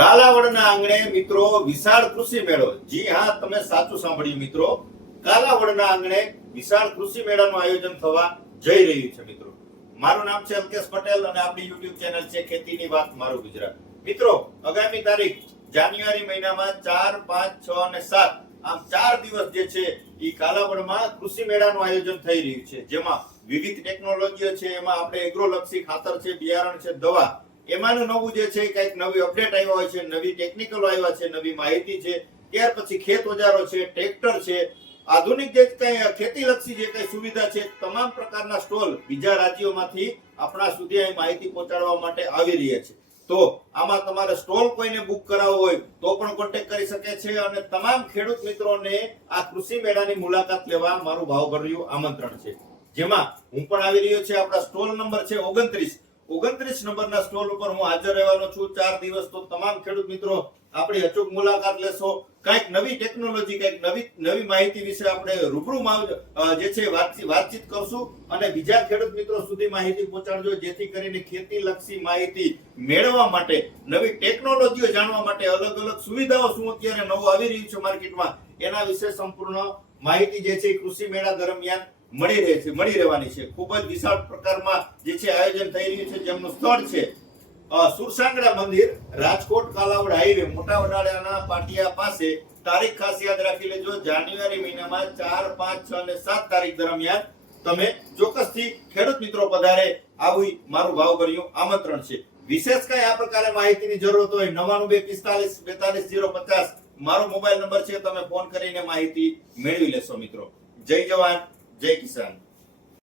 કાલાવડના આંગણે મિત્રો વિશાળ કૃષિ મેળો। જી હા, તમે સાચું સાંભળ્યું મિત્રો। કાલાવડના આંગણે વિશાળ કૃષિ મેળાનું આયોજન થવા જઈ રહ્યું છે મિત્રો। મારું નામ છે અલ્કેશ પટેલ અને આપણી YouTube ચેનલ છે ખેતીની વાત મારું ગુજરાત। મિત્રો, આગામી તારીખ જાન્યુઆરી મહિનામાં 4, 5, 6 અને 7 આમ 4 દિવસ જે છે એ કાલાવડમાં કૃષિ મેળાનું આયોજન થઈ રહ્યું છે, જેમાં વિવિધ ટેકનોલોજીઓ છે, એમાં આપણે એગ્રોલક્ષી ખાતર છે, બિયારણ છે, દવા, એમાંનું નવું જે છે કંઈક નવી અપડેટ આવ્યા હોય છે, નવી ટેકનિકલ આવ્યા છે, નવી માહિતી છે, ત્યાર પછી ખેત ઓજારો છે, ટ્રેક્ટર છે, આધુનિક જે કઈ ખેતીલક્ષી જે કઈ સુવિધા છે, તમામ પ્રકારના સ્ટોલ બીજા રાજ્યોમાંથી આપણા સુધી અહીં માહિતી પહોંચાડવા માટે આવી રહ્યા છે। તો આમાં તમારે સ્ટોલ કોઈને બુક કરાવવો હોય તો પણ કોન્ટેક્ટ કરી શકે છે અને તમામ ખેડૂત મિત્રોને આ કૃષિ મેળાની મુલાકાત લેવા મારું ભાવભર્યું આમંત્રણ છે, જેમાં હું પણ આવી રહ્યો છે। આપણા સ્ટોલ નંબર છે 29 નંબરના સ્ટોલ ઉપર હું હાજર રહેવાનો છું 4 દિવસ। તો તમામ ખેડૂત મિત્રો આપણી અચૂક મુલાકાત લેશો, કંઈક નવી ટેકનોલોજી, કંઈક નવી માહિતી વિશે આપણે રૂબરૂમાં જે છે વાતચીત કરશું અને બીજા ખેડૂત મિત્રો સુધી માહિતી પહોંચાડજો, જેથી કરીને ખેતી લક્ષી માહિતી મેળવવા માટે, નવી ટેકનોલોજીઓ જાણવા માટે, અલગ અલગ સુવિધાઓ શું અત્યારે નવું આવી રહ્યું છે માર્કેટમાં, એના વિશે સંપૂર્ણ માહિતી જે છે કૃષિ મેળા દરમિયાન મળી રહેવાની છે। ખૂબ જ વિશાળ પ્રકારમાં જે છે આયોજન થઈ રહ્યું છે, જેમનું સ્થળ છે સુરસાંગડા મંદિર, રાજકોટ કાલાવડ હાઈવે, મોટા વડાળાના પાટિયા પાસે। તારીખ ખાસ યાદ રાખી લેજો, જાન્યુઆરી મહિનામાં 4, 5, 6 અને 7 તારીખ દરમિયાન તમે ચોક્કસથી ખેડૂત મિત્રો પધારે, આવું મારું ભાવભર્યું આમંત્રણ છે। વિશેષ કઈ આ પ્રકારે માહિતીની જરૂરત હોય 9245 42 050 મારો મોબાઈલ નંબર છે, તમે ફોન કરીને માહિતી મેળવી લેશો મિત્રો। જય જવાન, જય કિસાન।